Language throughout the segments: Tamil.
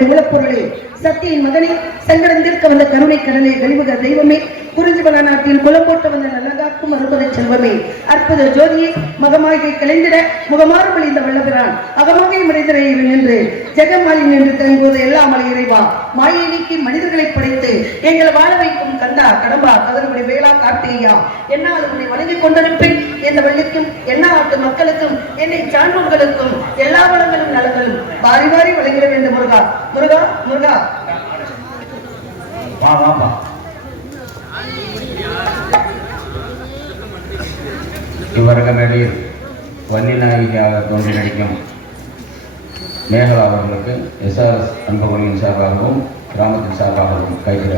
மூலப்பொருளே சத்தியின் மகனே சங்கடந்திருக்க வந்த கருணை கடலே கலிமுக தெய்வமே குறிஞ்சிபல நாட்டில் குலம் போட்ட வந்த நல்லகாக்கும் அறுபதை செல்வமே அற்புத ஜோதியை மகமாகை கலைந்திட முகமாறுபடி இந்த வல்லபிரான் அகமாகை மனிதரையில் நின்று ஜெகமாலி நின்று தங்குவது எல்லாம் மலை இறைவா மாயை நீக்கி மனிதர்களை படைத்து எங்களை வாழ வைக்கும் கந்தா கடம்பா கதறுபடி வேளா கார்த்திகையா என்னால் உன்னை வணங்கிக் கொண்டிருப்பேன் இந்த வள்ளிக்கும் எல்லா நாட்டு மக்களுக்கும் என்னை சான்றோர்களுக்கும் எல்லா வளங்களும் நலங்களும் வாரி வாரி வழங்கிட வேண்டும் முருகா முருகா முருகா இவ்வரங்கமேலில் வன்னிநாயகியாக தோன்றி நடிக்கும் மேகலா அவர்களுக்கு எஸ்ஆர்எஸ் அன்பகுழியின் சார்பாகவும் கிராமத்தின் சார்பாகவும் கைவிட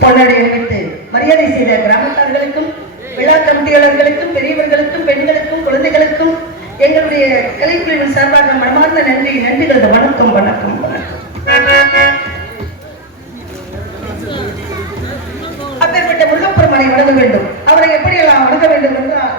பொன்னாடை அணிவித்து மரியாதை செய்த கிராமத்தார்களுக்கும் விழா கமிட்டியாளர்களுக்கும் பெரியவர்களுக்கும் பெண்களுக்கும் குழந்தைகளுக்கும் எங்களுடைய கலைக்குழுவின் சார்பாக மனமார்ந்த நன்றிகள் வணக்கம் வணக்கம் வணக்கம். அப்பேற்பட்ட முருகப்பெருமானை வணங்க வேண்டும். அவரை எப்படியெல்லாம் வணங்க வேண்டும் என்றால்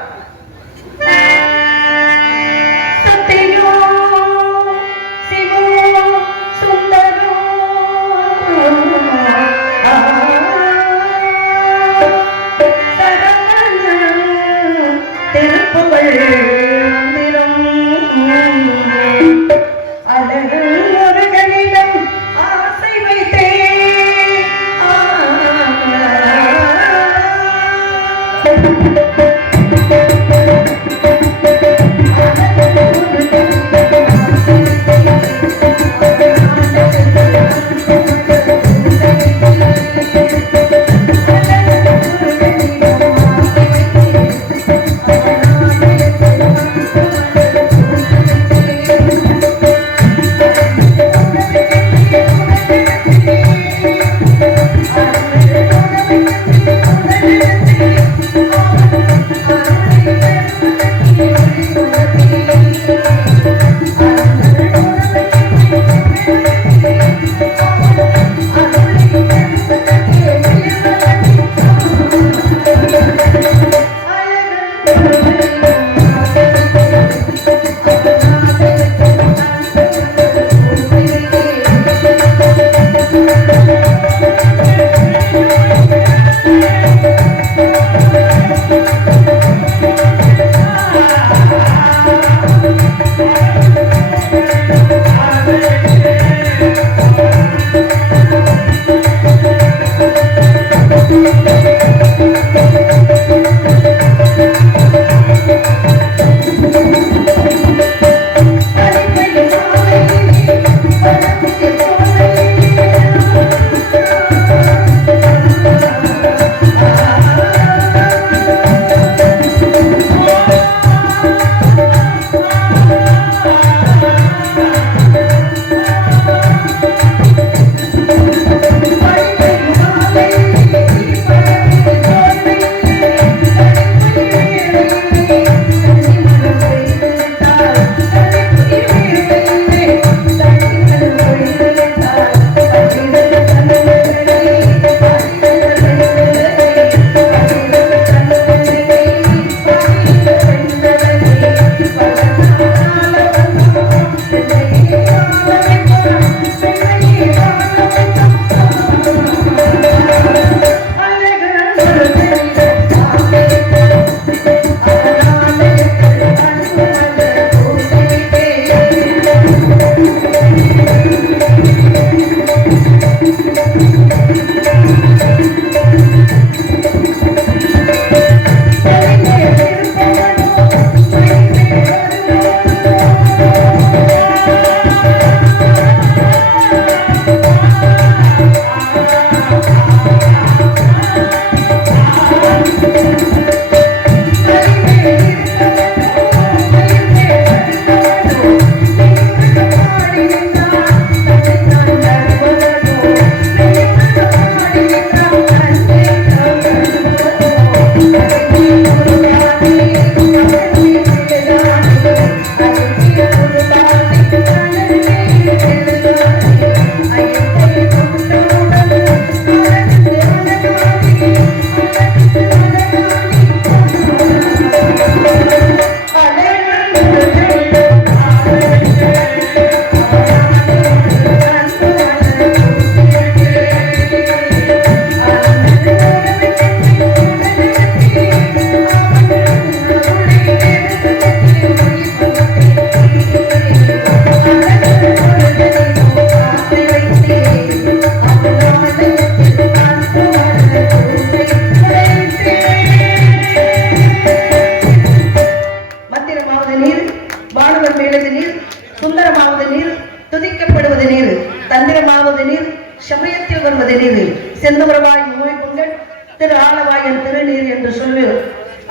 சொல்வது நீர் செந்தமரவாய் நோய் பொங்கல் திரு ஆளவாயன் திருநீர் என்று சொல்லு.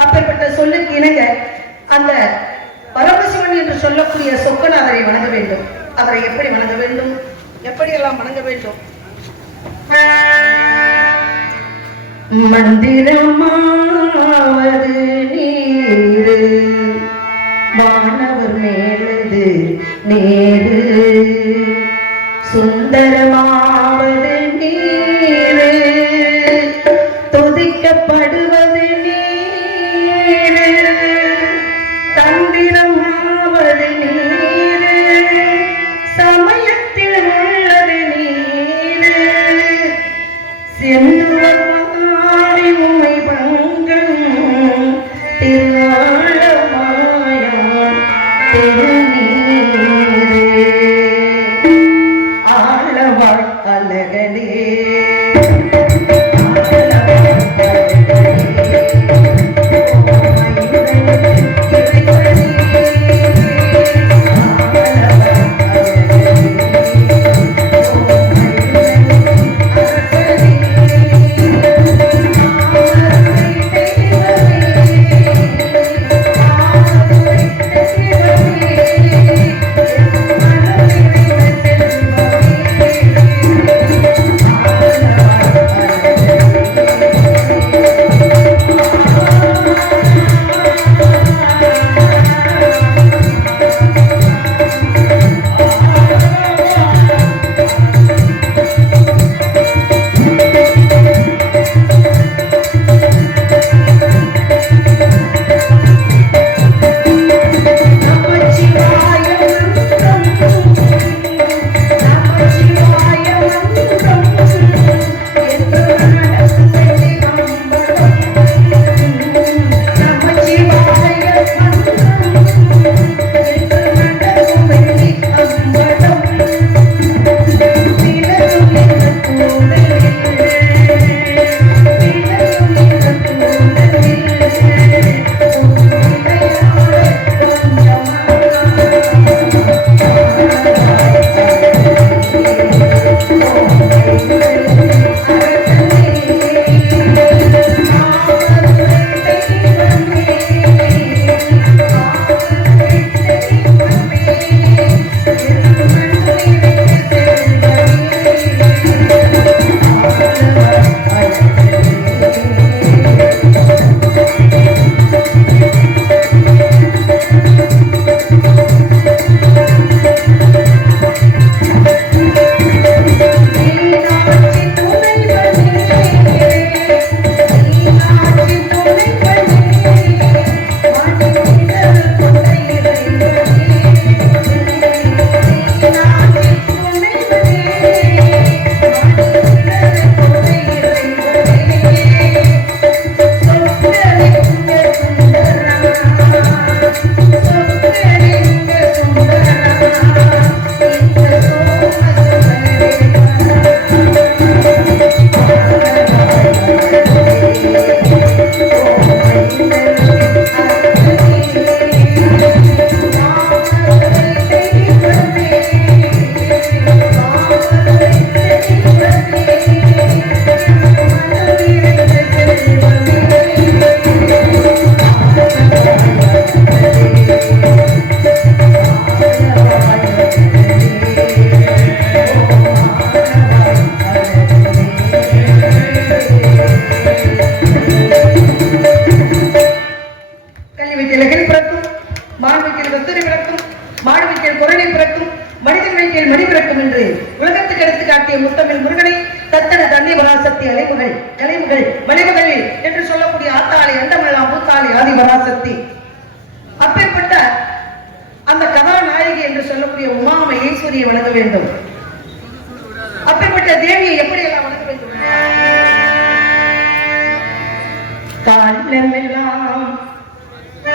அப்பேற்பட்ட சொல்லுக்கு இணங்க அந்த பரமசிவன் என்று சொல்லக்கூடிய சொக்கநாதரை வணங்க வேண்டும். அவரை எப்படி வணங்க வேண்டும், எப்படியெல்லாம் வணங்க வேண்டும்? மந்திரமாவது நீரு, வானவர் மேலது நேரு, சுந்தரமாவது நீரு, துதிக்கப்படுவது நீரு, தந்திரமாவது நீரு, சமயத்தில் உள்ளது நீரு, செந்துவர் உமை பங்கம் திருவாளமாயான் திருநீரே, ஆளவாய் அழகனே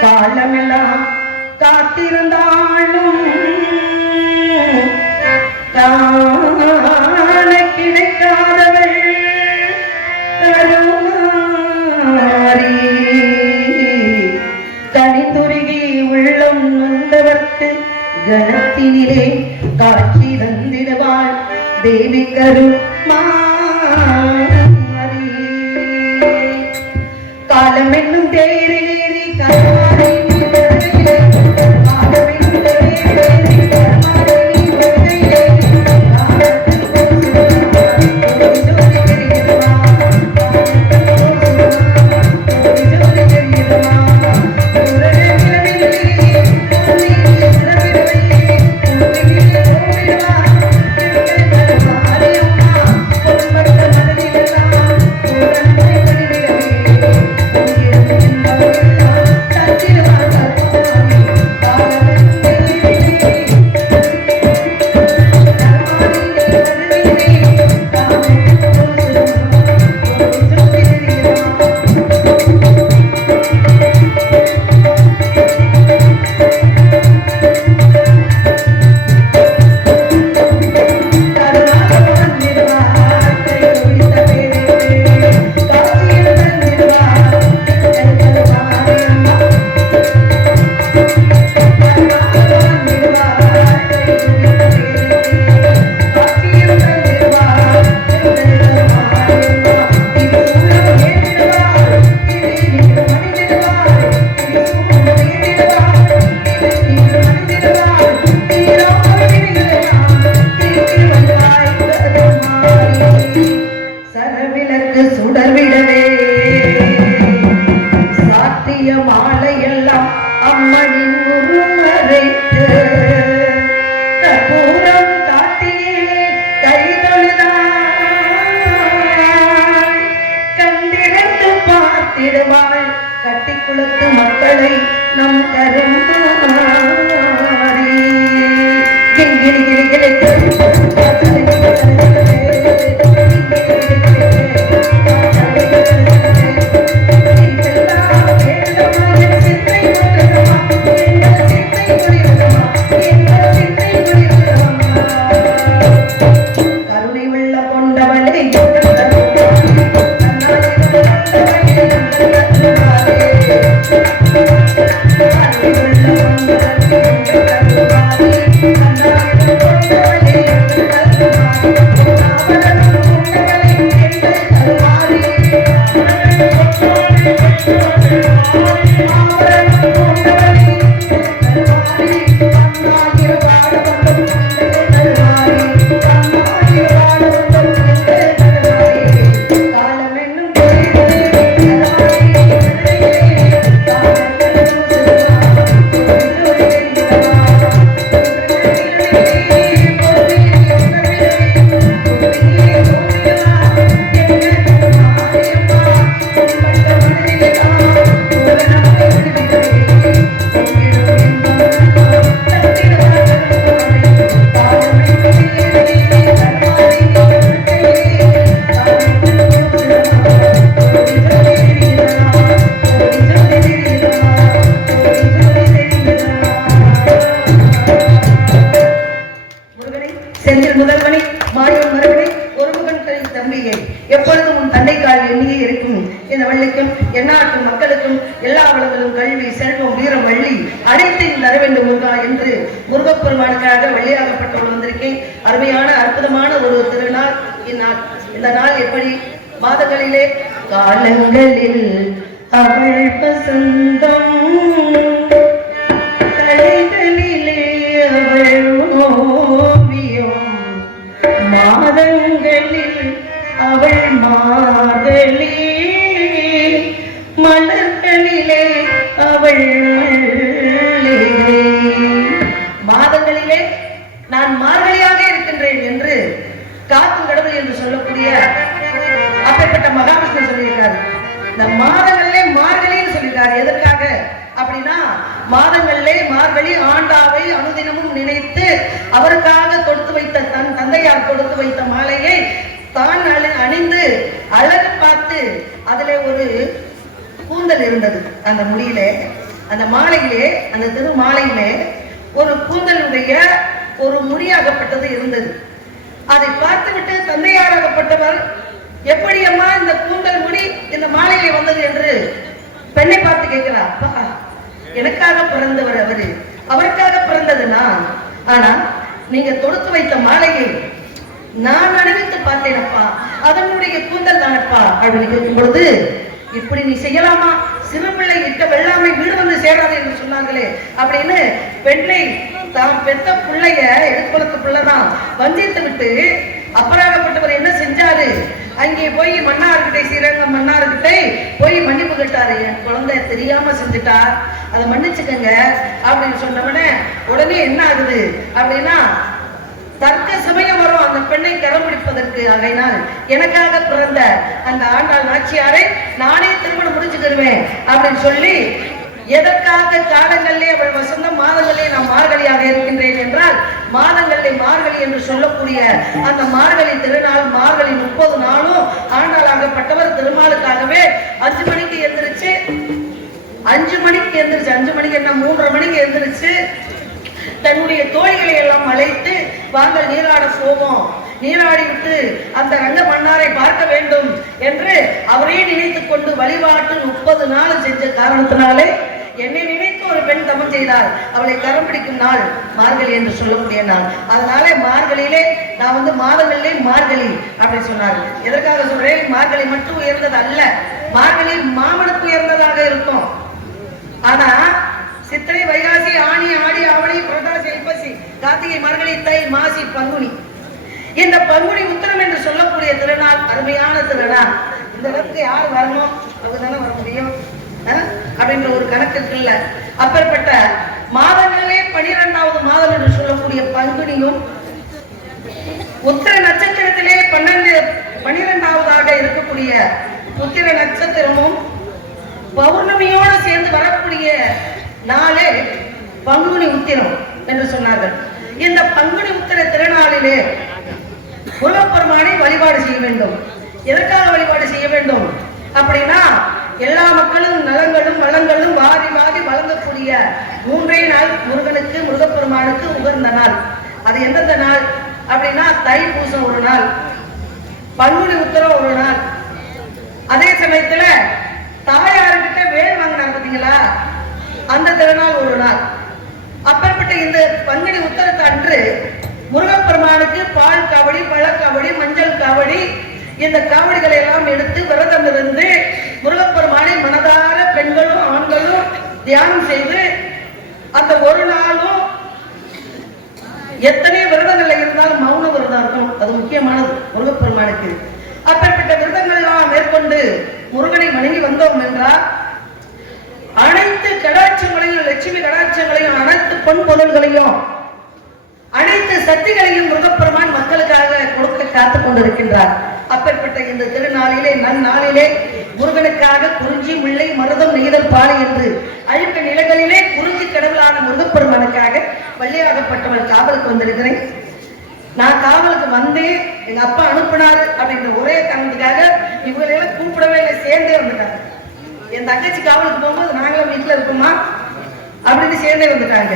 காலமெல்லாம் காத்திருந்தாலும் காண கிடைக்காதவள் கருமாரி கனிந்துருகி உள்ளம் நொந்தவர்க்கு கணத்தினிலே காட்சி தந்திடுவாள் தேவி கருமாரி. காலம் என்னும் தேரிலேறி கருமாறி கட்டி குளத்து மக்களை நம் கரும் கருணை உள்ள கொண்டவளே செந்தில் முதல்வனை மாநில மரபனை ஒருமுகன் தம்பியை எப்பொழுதும் உன் தந்தை கால் எண்ணியே இருக்கும் இந்த வள்ளிக்கும் எந்நாட்டு மக்களுக்கும் எல்லா வளங்களும் கல்வி செல்வம் வீரம் வள்ளி அனைத்தையும் தர வேண்டும் முருகா என்று முருகப்பெருமானுக்காக வள்ளியாகப்பட்டவள் வந்திருக்கேன். அருமையான அற்புதமான ஒரு திருநாள் இந்நாள். இந்த நாள் எப்படி மாதங்களிலே காலங்களில் அவள் வசந்தம் கலைகளிலே அவள் ஓவியம் மாதங்களில் அவள் மாதளி மலர்களிலே அவள் மாதங்களிலே நான் மார்கழியாக இருக்கின்றேன் என்று காக்கும் கடவுள் என்று சொல்லக்கூடிய அப்பேற்பட்ட மகாவிஷ்ணு சொல்லியிருக்காரு. இந்த மாதங்களிலே மார்கழின்னு சொல்லியிருக்காரு. எதற்காக அப்படின்னா மாதங்களிலே மார்கழி ஆண்டாவை அனுதினமும் நினைத்து அவருக்காக கொடுத்து வைத்த தன் தந்தையார் கொடுத்து வைத்த மாலையை தான் அணிந்து அழகு பார்த்து அதிலே ஒரு கூந்தல் இருந்தது. அந்த முடியிலே அந்த மாலையிலே அந்த திரு மாலையிலே ஒரு கூந்தலுடைய ஒரு முடியாகப்பட்டது இருந்தது. அதை பார்த்துவிட்டு தந்தையாராகப்பட்டவர் எப்படி அம்மா இந்த கூந்தல் முடி இந்த மாலையிலே வந்தது என்று பெண்ணை பார்த்து கேட்கிறார். அப்பா, எனக்காக பிறந்தவர் அவரு, அவருக்காக பிறந்தது நான். ஆனா நீங்க தொடுத்து வைத்த மாலையை நான் அணிவித்து பார்த்தேனப்பா, அதனுடைய கூந்தல் தானப்பா அப்படின்னு கேட்கும் பொழுது, இப்படி நீ செய்யலாமா? சிறுபிள்ளை இட்ட வெள்ளாமை வீடு வந்து சேராது என்று சொன்னாங்களே அப்படின்னு பெண்ணை தான் பெத்த பிள்ளைய எடுக்குளத்து பிள்ளைதான் வஞ்சித்து விட்டு அபராதப்பட்டவர் என்ன செஞ்சாரு? அங்கே போய் மன்னார்கிட்ட, ஸ்ரீரங்கம் மன்னார்கிட்ட போய் மன்னிப்பு கேட்டாரு. என் குழந்தை தெரியாம செஞ்சுட்டா, அதை மன்னிச்சுக்கங்க அப்படின்னு சொன்னவனே உடனே என்ன ஆகுது அப்படின்னா, தர்க்க சமயம் வரும் அந்த பெண்ணை கரம் பிடிப்பதற்கு. ஆகையினால் எனக்காக பிறந்த அந்த ஆண்டாள் நாச்சியாரை நானே திருமணம் முடிச்சுக்கிடுவேன் அப்படின்னு சொல்லி, எதற்காக காலங்களிலே அவள் வசந்தம், மாதங்களிலே நான் மார்கழியாக இருக்கின்றேன் என்றால், மாதங்களிலே மார்கழி என்று சொல்லக்கூடிய அந்த மார்கழி திருநாள், மார்கழி 30 நாளும் ஆண்டாளாகப்பட்டவர் திருமாலுக்காகவே 5 மணிக்கு எந்திரிச்சு 5 மணிக்கு என்ன 3:30 மணிக்கு எந்திரிச்சு தன்னுடைய தோழிகளை எல்லாம் அழைத்து, வாங்கள் நீராட போவோம், நீராடி விட்டு அந்த ரங்க மன்னாரை பார்க்க வேண்டும் என்று அவரே நினைத்துக் கொண்டு வழிபாட்டு 30 நாள் செஞ்ச காரணத்தினாலே என்னை நினைத்து ஒரு பெண் தபம் செய்தால் அவளை கரம் பிடிக்கும் நாள் மார்கழி என்று சொல்லக்கூடிய நாள். அதனால மார்கழியிலே நான் மாதங்களிலே மார்கழி அப்படின்னு சொன்னார். எதற்காக சொல்றேன்? மார்கழி மட்டும் உயர்ந்தது அல்ல, மார்கழி மாமனுக்கு உயர்ந்ததாக இருக்கும். ஆனா சித்திரை, வைகாசி, ஆனி, ஆடி, ஆவணி, புரட்டாசி, ஐப்பசி, கார்த்திகை, மார்கழி, தை, மாசி, பங்குனி, இந்த பங்குனி உத்திரம் என்று சொல்லக்கூடிய திருநாள் அருமையான திருநாள். இந்த இடத்துக்கு யார் வரணும்? அதுதானே வர முடியும் அப்படின்ற ஒரு கணக்கு இருக்குல்ல. அப்பேற்பட்ட மாதங்களிலே 12வது மாதம் என்று சொல்லக்கூடிய பங்குனியும், உத்திர நட்சத்திரத்திலே 12வதாக இருக்கக்கூடிய உத்திர நட்சத்திரமும் பௌர்ணமியோடு சேர்ந்து வரக்கூடிய நாளே பங்குனி உத்திரம் என்று சொன்னார்கள். இந்த பங்குனி உத்திர திருநாளிலே முருகப்பெருமானை வழிபாடு செய்ய வேண்டும். எதற்காக வழிபாடு செய்ய வேண்டும் அப்படின்னா, எல்லா மக்களும் நலங்களும் வளங்களும் வாரி வாரி வழங்கக்கூடிய 3 நாள் முருகனுக்கு, முருகப்பெருமானுக்கு உகந்த நாள். அது எந்தெந்த நாள் அப்படின்னா, தைப்பூசம் ஒரு நாள், பங்குனி உத்திரம் ஒரு நாள், அதே சமயத்துல தாயார்கிட்ட வேல் வாங்கினார் பார்த்தீங்களா, அந்த திருநாள் ஒரு நாள். அப்பேற்பட்ட இந்த பங்குனி உத்தரத்தன்று முருகப்பெருமானுக்கு பால் காவடி, பழக்காவடி, மஞ்சள் காவடி, இந்த காவடிகளை எல்லாம் எடுத்து விரதம் இருந்து முருகப்பெருமானை மனதார பெண்களும் ஆண்களும் தியானம் செய்து அந்த ஒரு நாளும் எத்தனை விரதங்கள் இருந்தாலும் மௌன விரதம் இருக்கணும். அது முக்கியமானது முருகப்பெருமானுக்கு. அப்பேற்பட்ட விரதங்கள் எல்லாம் மேற்கொண்டு முருகனை வணங்கி வந்தோம் என்றால், அனைத்து கடாட்சங்களையும், லட்சுமி கடாட்சங்களையும், அனைத்து பொன் பொருள்களையும், அனைத்து சக்திகளையும் முருகப்பெருமான் மக்களுக்காக கொடுக்க காத்துக் கொண்டிருக்கின்றார். அப்பேற்பட்ட இந்த திருநாளிலே, நன்னாளிலே முருகனுக்காக குறிஞ்சி, முல்லை, மருதம், நெய்தல், பாறை என்று அழிப்பு நிலைகளிலே குறிஞ்சி கடவுளான முருகப்பெருமானுக்காக வள்ளியாகப்பட்டவள் காவலுக்கு வந்திருக்கிறேன். நான் காவலுக்கு வந்தேன், எங்க அப்பா அனுப்பினாரு அப்படின்ற ஒரே காரணத்துக்காக இவங்களெல்லாம் கூப்பிடவே இல்லை, சேர்ந்தே வந்துட்டாங்க. என் தங்கச்சி காவலுக்கு போகும்போது நாங்களும் வீட்டுல இருக்கோமா அப்படின்னு சேர்ந்தே வந்துட்டாங்க.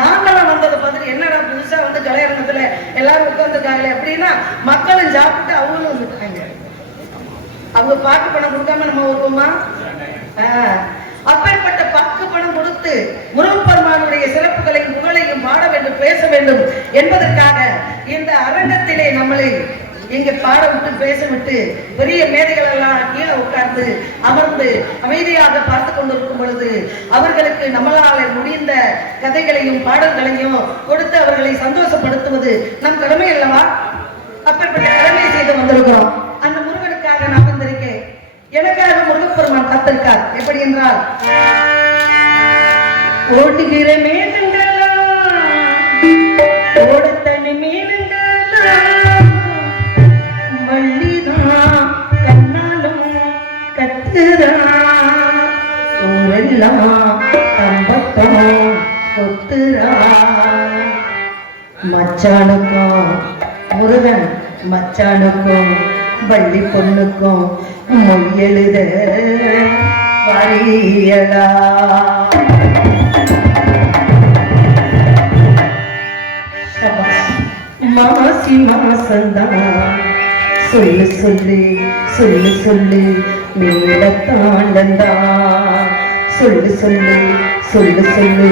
நாங்களும் வந்ததை பார்த்துட்டு என்னடா புதுசா கலையரங்கத்துல எல்லாரும் உட்கார்ந்துருக்காங்களே அப்படின்னா, மக்களும் சாப்பிட்டு அவங்களும் வந்துட்டாங்க. அவங்க பாக்கு பணம் கொடுக்காம நம்ம வருவோமா? அப்பேற்பட்ட பக்கு பணம் கொடுத்து முருகப்பெருமானுடைய சிறப்புகளையும் புகழையும் பாட வேண்டும், பேச வேண்டும் என்பதற்காக இந்த அரங்கத்திலே நம்மளை இங்க பாட விட்டு, பேச விட்டு, பெரிய மேதைகள் எல்லாம் கீழே உட்கார்ந்து அமர்ந்து அமைதியாக பார்த்து கொண்டிருக்கும் பொழுது, அவர்களுக்கு நம்மளால முடிந்த கதைகளையும் பாடல்களையும் கொடுத்து அவர்களை சந்தோஷப்படுத்துவது நம் கடமை அல்லவா? அப்பேற்பட்ட கடமையை செய்து வந்திருக்கிறோம். அந்த முருகனுக்காக நான் வந்திருக்கேன். எனக்காக முருகப்பெருமான் காத்திருக்கார். எப்படி என்றால், ஓடுகிற மேகங்களா, ஓட தனி மேகங்களா, வள்ளிதான் கண்ணாலும் கத்துறான், ஊரெல்லாம் கம்பத்தம் கொத்துறான். மச்சானுக்கும் முருகன், மச்சானுக்கும் வள்ளி பொண்ணுக்கும் மொய்யெழுத வரியடா. மாசி மாசந்தான் சொல்லு சொல்லு சொல்லு சொல்லு மேலத்தாண்டந்தா, சொல்லு சொல்லு சொல்லு சொல்லு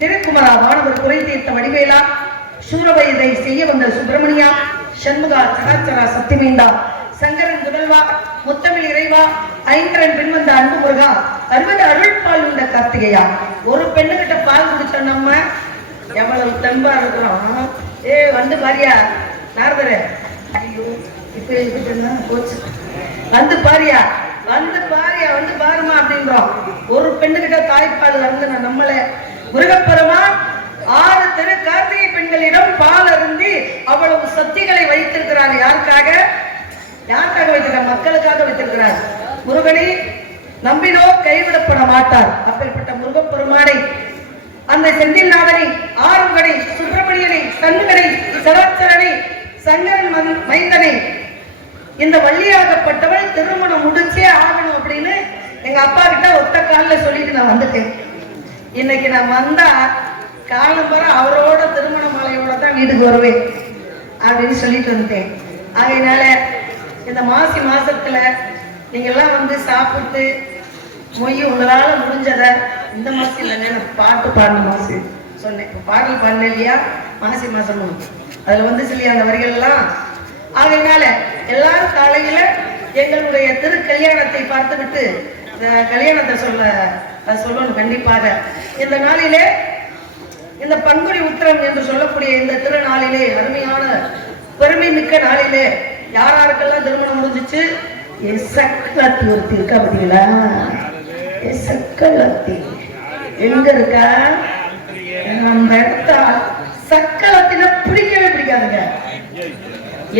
திருக்குமரா வானவர் குறை தீர்த்த வடிவேலா, சூரவயதை செய்ய வந்த சுப்பிரமணியா, சண்முகா, சராச்சரா, சத்தியமேந்தா, சங்கரன் முதல்வா, முத்தமிழ் இறைவா, ஐங்கரன் பின் வந்த அன்பு முருகா, 60 அருள்பால் உண்ட கார்த்திகையா. ஒரு பெண்ணுகிட்ட பால் குடிச்ச நம்ம எவ்வளவு தெம்பா இருக்கிறோம். வந்து பாரியா நாரதரே, ஐயோ இப்ப என்ன போச்சு, வந்து பாரியா, வந்து பாரியா, வந்து பாருமா அப்படின்றோம். ஒரு பெண்ணுகிட்ட தாய்ப்பால் வந்து நம்மள முருகப்பெருமான் 6 திரு கார்த்திகை பெண்களிடம் பால் அருந்தி அவ்வளவு சக்திகளை வைத்திருக்கிறார். யாருக்காக? யாருக்காக வைத்திருக்கிறார்? மக்களுக்காக வைத்திருக்கிறார். முருகனை நம்பினோ கைவிடப்பட மாட்டார். அப்பேற்பட்ட முருகப்பெருமானை, அந்த செந்தில்நாதனை, ஆறுமுகனை, சுப்பிரமணியனை, சண்முகனை, சராச்சரனை, சங்கரன் மைந்தனை, இந்த வள்ளியாகப்பட்டவள் திருமணம் முடிச்சே ஆகணும் அப்படின்னு எங்க அப்பா கிட்ட ஒத்த காலில் சொல்லிட்டு நான் வந்துட்டேன். இன்னைக்கு நான் வந்தா காலம் வர அவரோட திருமண மாலையோட தான் வீட்டுக்கு வருவேன் அப்படின்னு சொல்லிட்டு வந்துட்டேன். அதனால இந்த மாசி மாசத்துல நீங்க எல்லாம் வந்து சாப்பிட்டு மொய் உங்களால முடிஞ்சத, இந்த மாசம் இல்லைன்னு பாட்டு பாடின மாசம் சொன்னேன், பாடல் பாடின இல்லையா, மாசி மாசம் அதுல வந்து சொல்லி அந்த வரிகள் எல்லாம். அதனால எல்லாரும் காலையில எங்களுடைய திரு கல்யாணத்தை பார்த்துவிட்டு கல்யாணத்தை சொல்லணும் கண்டிப்பாக. இந்த நாளிலே, இந்த பங்குனி உத்திரம் என்று சொல்லக்கூடிய இந்த திருநாளிலே, அருமையான பெருமை மிக்க நாளிலே யாராருக்கெல்லாம் திருமணம் முடிஞ்சிச்சு? சக்கலத்தி ஒருத்தி இருக்கா பார்த்தீங்களா? சக்கலத்தி எங்க இருக்கா? அந்த இடத்த சக்கலத்தின பிடிக்கவே பிடிக்காதுங்க.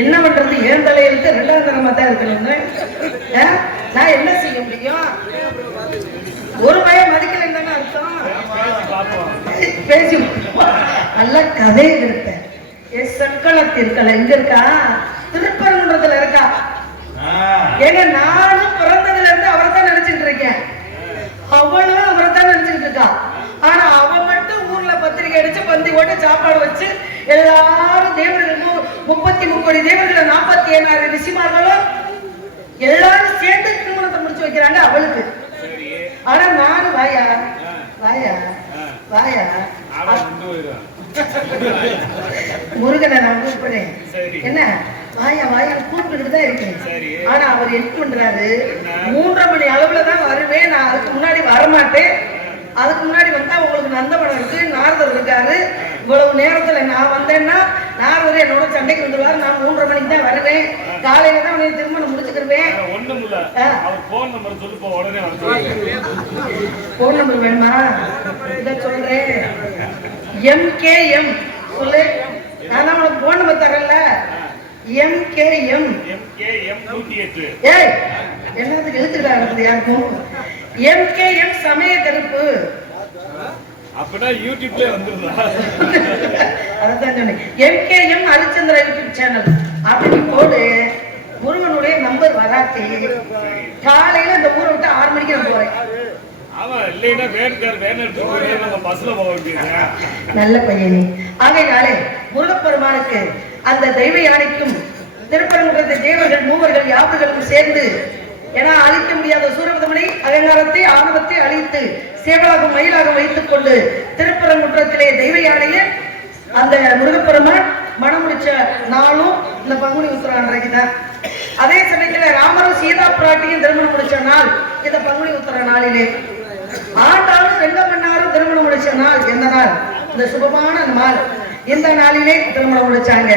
என்ன பண்றது? ஏன் தலையெழுத்து 2ஆம் தரமா தான் இருக்கணும்னு நான் என்ன செய்ய முடியும்? ஒரு பயம் மதிக்கலன்னு தானே அர்த்தம். பேசி நல்ல கதையை எடுத்தேன். சக்கலத்தி இருக்கல எங்க இருக்கா? திருப்பரங்குன்றத்துல இருக்கா. ஏன்னா நானும் பிறந்ததுல இருந்து அவரை தான் நினைச்சுட்டு இருக்கேன், அவளும் அவரை தான் நினைச்சுட்டு இருக்கா. ஆனா அவன் மட்டும் ஊர்ல பத்திரிகை அடிச்சு பந்தி போட்டு சாப்பாடு வச்சு எல்லாரும் தேவர்களுக்கும் 33 கோடி தேவர்களை 47,000 ரிஷிமார்களும் எல்லாரும் சேர்ந்து திருமணத்தை முடிச்சு வைக்கிறாங்க அவளுக்கு. ஆனா நானும் வாயா வாயா வாயா முருகனை நான் கூப்பிடுறேன், என்ன வாயா வாயா கூப்பிட்டுக்கிட்டு தான் இருக்கேன். ஆனா அவர் என்ன பண்றாரு, 3:30 மணி அளவுல தான் வருவேன், நான் அதுக்கு முன்னாடி வரமாட்டேன். அதுக்கு முன்னாடி வந்தா உங்களுக்கு நந்தவனம் இருக்கு, நாரதர் இருக்காரு, இவ்வளவு நேரத்துல நான் வந்தேன்னா நாரதர் என்னோட சண்டைக்கு வந்துருவாரு. நான் 3:30 மணிக்கு தான் வருவேன், காலையில தான் உனக்கு திருமணம் முடிச்சுக்கிருவேன். போன் நம்பர் வேணுமா? இத சொல்றேன், MKM சொல்லு, நான் தான் உனக்கு போன் நம்பர் தரல. MKM ஏய் என்னதுக்கு எழுத்துக்கிட்டா இருக்குது யாருக்கும்? MKM சமய கருப்பு அப்படா யூடியூப்ல வந்துருந்தா அதான் சொன்னேன். MKM ஹரிச்சந்திரா யூடியூப் சேனல் அப்படி போடு. முருகனுடைய நம்பர் வராட்டி காலையில இந்த ஊரை விட்டு 6 மணிக்கு நான் போறேன். நல்ல பையனே. ஆகையினாலே முருகப்பெருமானுக்கு அந்த தெய்வ யானைக்கும் திருப்பரங்குன்றத்தை தேவர்கள் மூவர்கள் யாவர்களும் சேர்ந்து, ஏன்னா அழிக்க முடியாத சூரபதமனை அலங்காரத்தை ஆணவத்தை அழித்து சேவலாக மயிலாக வைத்துக் கொண்டு திருப்பரங்குன்றத்திலே தெய்வ யானையை அந்த முருகப்பெருமான் மனம் முடிச்ச நாளும் இந்த பங்குனி உத்திரம் அன்றைக்கு தான். அதே சமயத்துல ராமரும் சீதா பிராட்டியும் திருமணம் முடிச்ச நாள் இந்த பங்குனி உத்திர நாளிலே. ஆண்டாலும் ரெங்கமன்னாரும் திருமணம் முடிச்ச நாள் எந்த நாள்? இந்த சுபமான நாள். இந்த நாளிலே திருமணம் முடிச்சாங்க.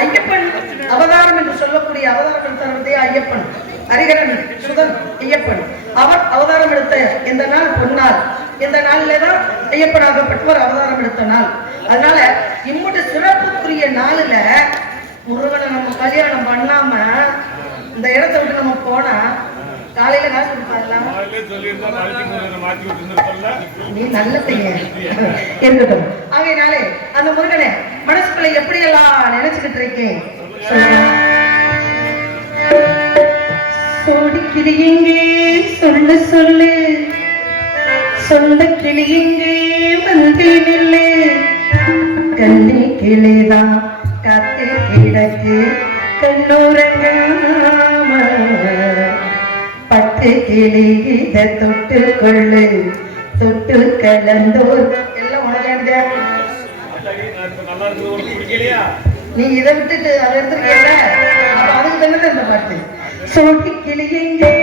ஐயப்பன் அவதாரம் என்று சொல்லக்கூடிய அவதாரம் எடுத்த ஐயப்பன், ஹரிகரன் சுதன் ஐயப்பன், அவர் அவதாரம் எடுத்த இந்த நாள் பொன்னாள். இந்த நாளிலே தான் ஐயப்பனாகப்பட்டவர் அவதாரம் எடுத்த நாள். அதனால இம்முடைய சிறப்புக்குரிய நாளில முருகனை நம்ம கல்யாணம் பண்ணாம இந்த இடத்தை விட்டு நம்ம போனா காலையில காசு கொடுப்பாங்களா? நீ நல்ல பையன் இருக்கட்டும். ஆகையினாலே அந்த முருகனை மனசுக்குள்ள எப்படி எல்லாம் நினைச்சுக்கிட்டு இருக்கேன். சோடி கிளி எங்கே சொல்லு சொல்லு, சொந்த கிளி எங்கே வந்து நில்லு, கண்ணி கிளிதான் காத்து கிடக்கு கண்ணூரங்காம, பட்டு கிளி இத தொட்டு கொள்ளு தொட்டு கலந்தோர் எல்லாம் உனக்கு நல்லா இருக்கு, உனக்கு பிடிக்கலையா? நீ இதை விட்டுட்டு அதை எடுத்துருக்கீங்க, அப்ப அதுக்கு தானே இந்த பாட்டு. சொல்லி கிளியெங்கே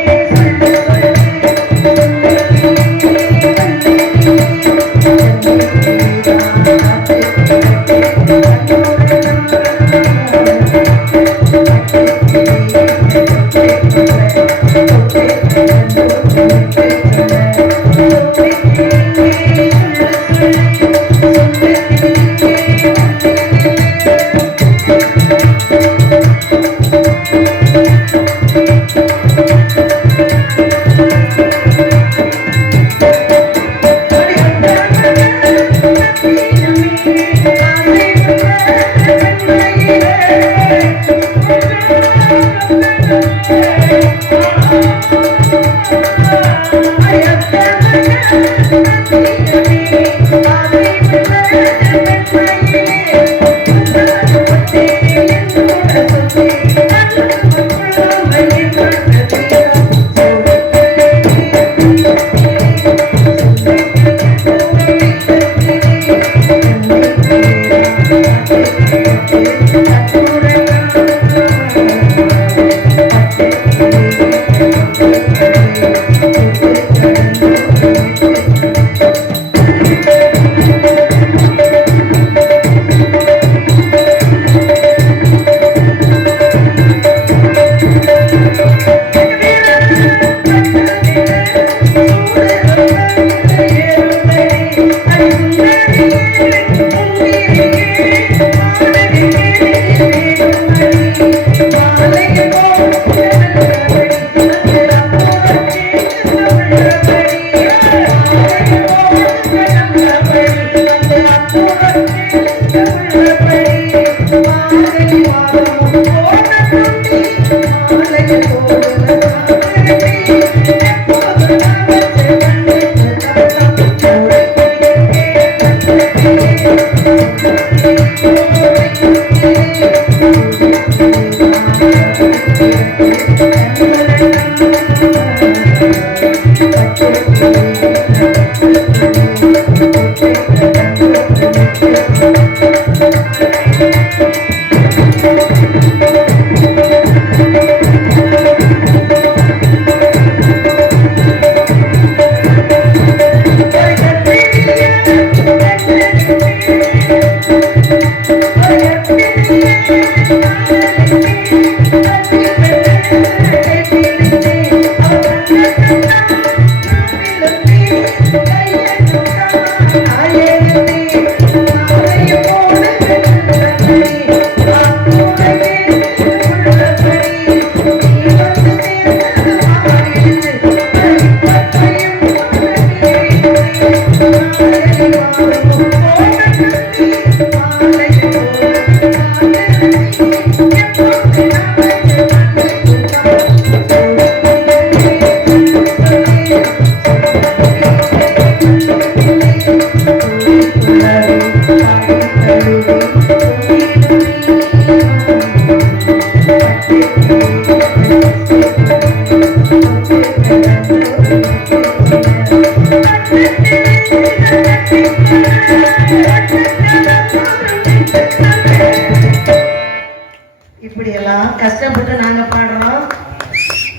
இப்படியெல்லாம் கஷ்டப்பட்டு நாங்க பாடுறோம்.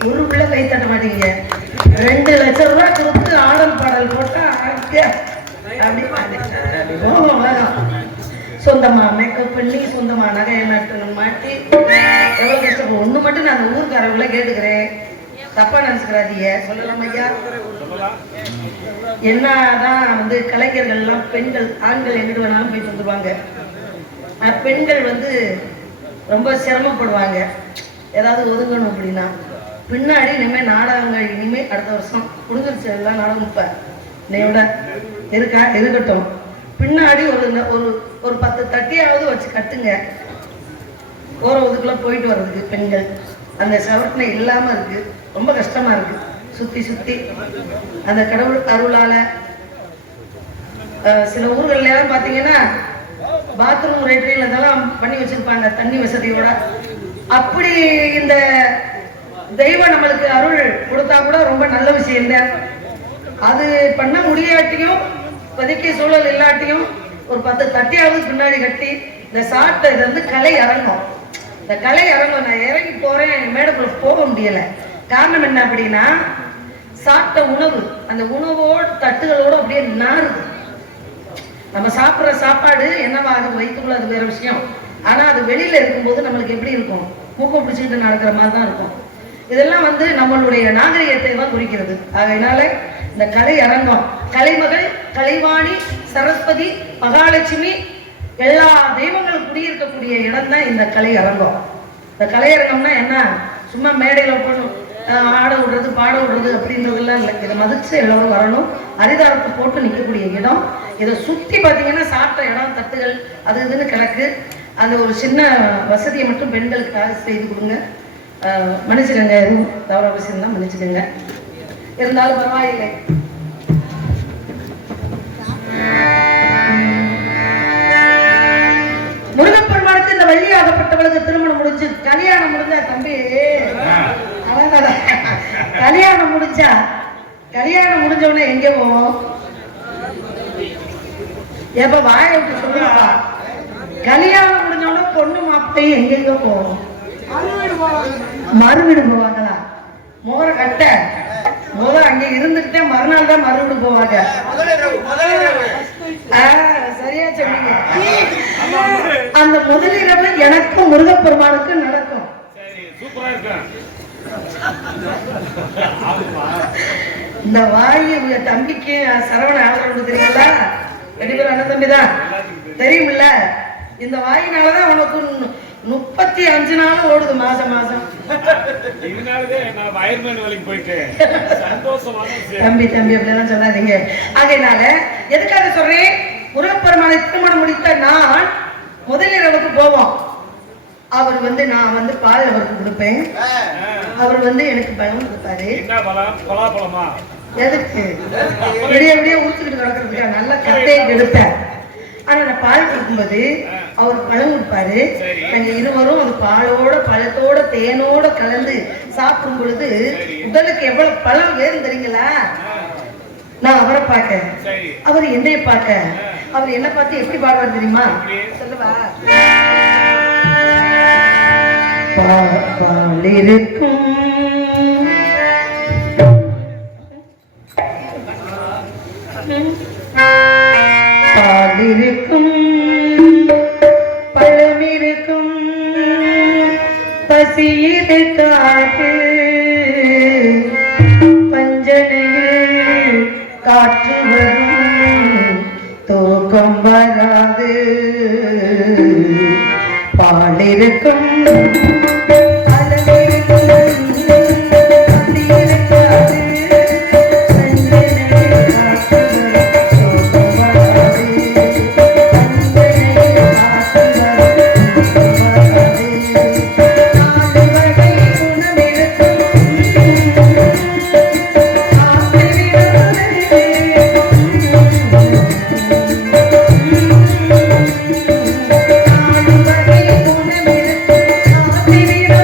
ஒரு பிள்ளை கை தட்ட மாட்டீங்க. 2 லட்சம் ரூபாய் கொடுத்து ஆடல் பாடல் போட்டா சொந்தமா மேக்கப் பண்ணி சொந்தமா நகை நட்டணும் மாட்டி எவ்வளவு கஷ்டப்படும். ஒண்ணு மட்டும் நான் அந்த ஊருக்காரங்களை கேட்டுக்கிறேன், தப்பா நினைச்சுக்கிறாதீங்க, சொல்லலாம் ஐயா. என்னதான் வந்து கலைஞர்கள் எல்லாம் பெண்கள் ஆண்கள் எங்கிட்டு வேணாலும் போய் வந்துருவாங்க. பெண்கள் வந்து ரொம்ப சிரமப்படுவாங்க ஏதாவது ஒதுங்கணும் அப்படின்னா. பின்னாடி இனிமேல் நாடகங்கள் இனிமேல் அடுத்த வருஷம் குடும்பத்து எல்லாம் நாடகம் இப்போ என்னையோட இருக்கட்டும். பின்னாடி ஒரு 10 தட்டியாவது வச்சு கட்டுங்க. போகிற ஒதுக்குள்ள போயிட்டு வர்றதுக்கு பெண்கள் அந்த சவர்த்தனை இல்லாமல் இருக்கு, ரொம்ப கஷ்டமா இருக்கு. சுற்றி சுற்றி அந்த கடவுள் அருளால் சில ஊர்கள்லாம் பார்த்தீங்கன்னா பாத்ரூம் ரேட்ரியில் இதெல்லாம் பண்ணி வச்சிருப்பாங்க தண்ணி வசதியோட. அப்படி இந்த தெய்வம் நம்மளுக்கு அருள் கொடுத்தா கூட ரொம்ப நல்ல விஷயம் தான். அது பண்ண முடியாட்டியும் இப்போதைக்கு சூழல் இல்லாட்டியும் ஒரு 10 தட்டியாவது பின்னாடி கட்டி இந்த சாட்டை இது வந்து கலை அரங்கம். இந்த கலை அரங்கம் நான் இறங்கி போறேன், மேடக்குள்ள போக முடியல. காரணம் என்ன அப்படின்னா, சாப்பிட்ட உணவு அந்த உணவோடு தட்டுகளோடு அப்படியே நாறுது. நம்ம சாப்பிட்ற சாப்பாடு என்னவா அது வயிற்றுக்குள்ள அது வேற விஷயம். ஆனா அது வெளியில இருக்கும்போது நம்மளுக்கு எப்படி இருக்கும், மூக்கம் பிடிச்சிக்கிட்டு நடக்கிற மாதிரி தான் இருக்கும். இதெல்லாம் வந்து நம்மளுடைய நாகரிகத்தை தான் குறிக்கிறது. அதனால இந்த கலை அரங்கம், கலைமகள், கலைவாணி, சரஸ்வதி, மகாலட்சுமி எல்லா தெய்வங்களும் குடியிருக்கக்கூடிய இடம் தான் இந்த கலை அரங்கம். இந்த கலை அரங்கம்னா என்ன, சும்மா மேடையில போகணும் ஆட விடுறது பாட விடுறது அப்படின்றதுலாம் இல்லை. இதை மதிச்சு எல்லாரும் வரணும். அரிதாரத்தை போட்டு நிற்கக்கூடிய இடம். இதை சுற்றி பார்த்தீங்கன்னா சாப்பிட்ட இடம், தட்டுகள் அது இதுன்னு கிடக்கு. அந்த ஒரு சின்ன வசதியை மட்டும் பெண்களுக்காக செய்து கொடுங்க. மன்னிச்சுக்கோங்க, எதுவும் தவற விஷயம் தான் மன்னிச்சுக்கோங்க, இருந்தாலும் பரவாயில்லை. முருகப்பெருமானுக்கு இந்த வள்ளியாகப்பட்டவளுக்கு திருமணம் முடிஞ்சு கல்யாணம் முடிஞ்சா தம்பி, கல்யாணம் முடிஞ்சா கல்யாணம் முடிஞ்சவொடனே எங்கே போவோம்? எப்ப வாய விட்டு சொல்லுவாப்பா, கல்யாணம் முடிஞ்சவொடனே பொண்ணு மாப்பிள்ளையும் எங்கெங்க போவோம்? மறுவீடு போவாங்களா? முகர கட்ட முதல் அங்க இருந்துகிட்டே மறுநாள் தான் மறுவீடு போவாங்க. சரியா சொன்னீங்க. அந்த முதலிரவு எனக்கும் முருகப்பெருமானுக்கும் நடக்கும். இந்த வாயு தம்பிக்கு சரவண ஆதரவு தெரியுங்களா? ரெண்டு பேரும் அண்ணன் தம்பி தான் தெரியுமில்ல. இந்த வாயினாலதான் உனக்கு 35 நாள் ஓடுது மாசம் மாசம். தம்பி தம்பி அப்படிலாம் சொல்லாதீங்க. அதனால எதுக்காக சொல்றேன், முருகப்பெருமானை திருமணம் முடித்த நான் முதலிரவுக்கு போவோம். அவர் வந்து நான் வந்து பால் அவருக்கு கொடுப்பேன், அவர் வந்து எனக்கு பலம் கொடுப்பாரு. எதுக்கு விடிய விடிய ஊத்துக்கிட்டு கிடக்கிறதுக்கா? நல்ல கத்தையை எடுப்பேன். ஆனா நான் பால் கொடுக்கும்போது அவர் பழம் கொடுப்பாரு. நாங்க இருவரும் அது பாலோட பழத்தோட தேனோட கலந்து சாப்பிடும் பொழுது உடலுக்கு எவ்வளவு பழம் ஏறும் தெரியுங்களா? நான் அவரை பார்க்க, அவர் என்னைய பார்க்க, அவர் என்ன பார்த்து எப்படி பாடுவார் தெரியுமா? சொல்லுவா. பால் இருக்கும் பால் இருக்கும் பழம் இருக்கும் பசி இருக்காது, பஞ்சனையில் காற்று வரும் தூக்கம் வராது. பால் இருக்கும் Thank you.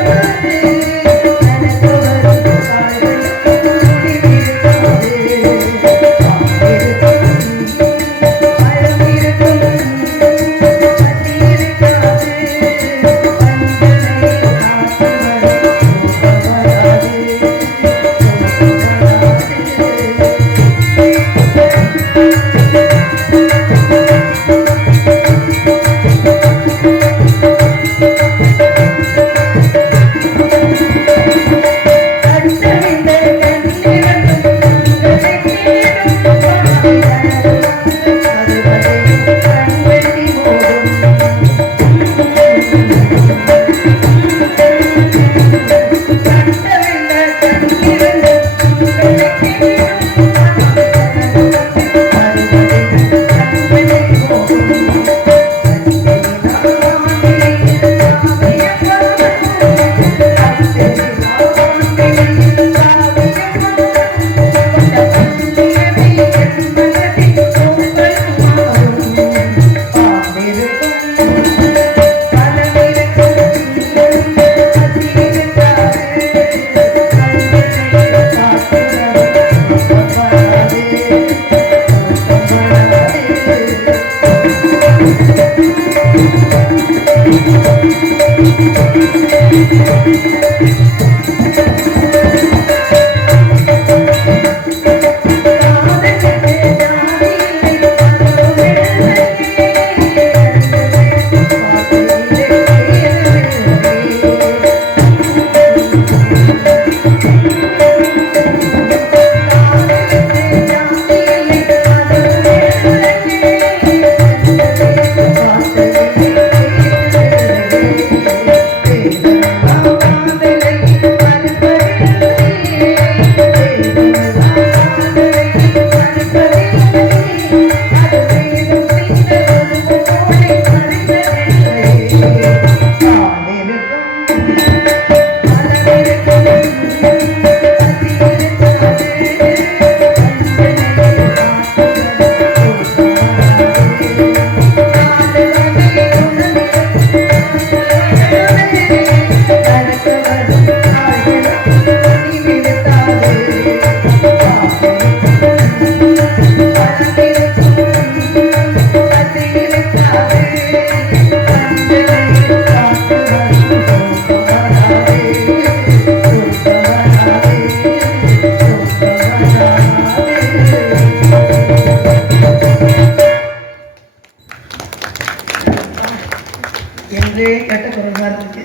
ஒன்றே கெட்ட குரலா இருக்கு.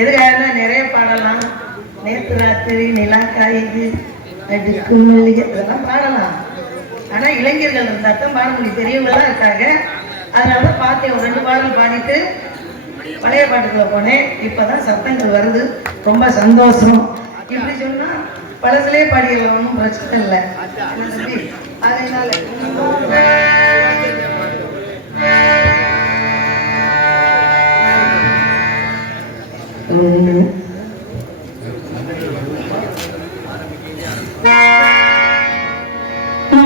எதுக்காக நிறைய பாடலாம். நேற்று ராத்திரி நிலா காயுது நடுக்கும் மல்லிகை இதெல்லாம் பாடலாம். ஆனா இளைஞர்கள் சத்தம் பாட முடியும், பெரியவங்களாம் இருக்காங்க. அதனாலதான் பார்த்தேன், ஒரு 2 பாடல் பாடிட்டு பழைய பாட்டுக்குள்ள போனேன். இப்பதான் சத்தங்கள் வருது, ரொம்ப சந்தோஷம். இப்படி சொன்னா பழசுலே பாடியெல்லாம் ஒன்றும் பிரச்சனை இல்லை. அதனால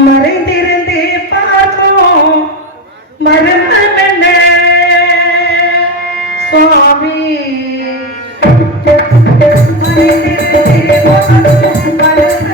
மறைந்திருந்தே பார்த்தோம் மறந்த சுவாமி மறைந்திருந்தே பார்த்தோம் மறந்த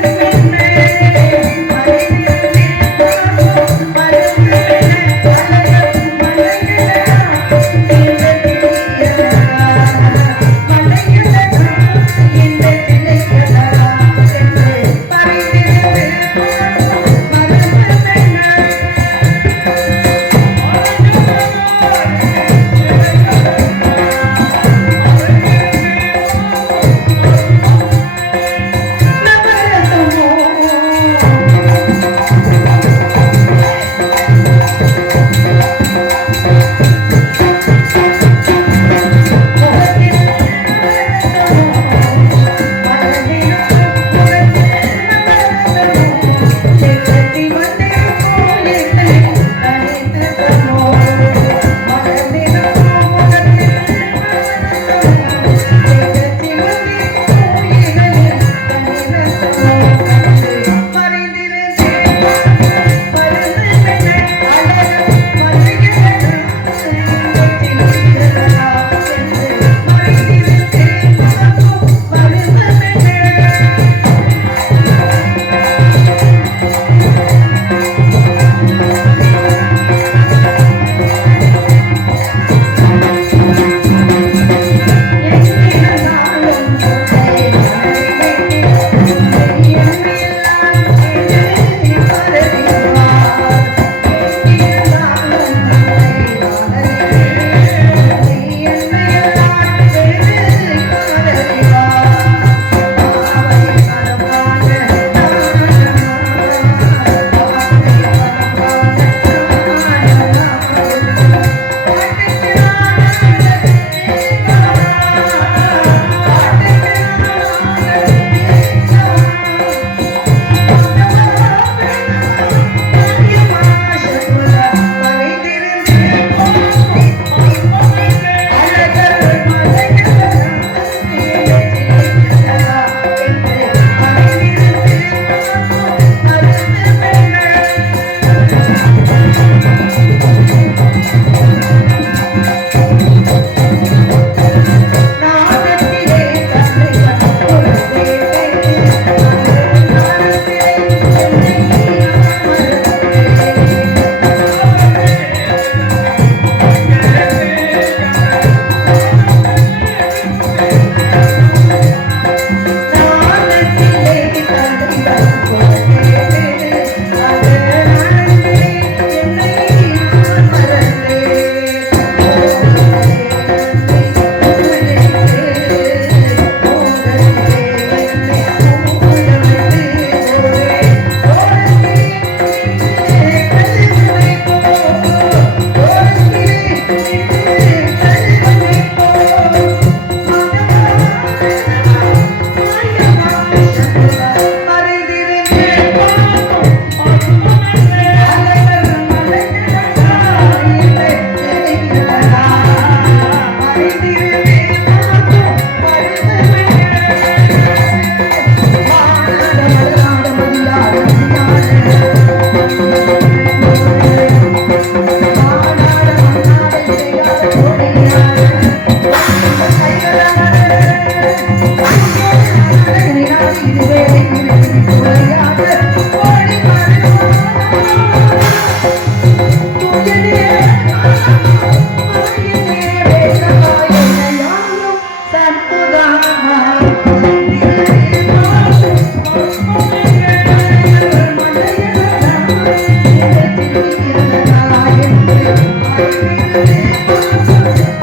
Thank you.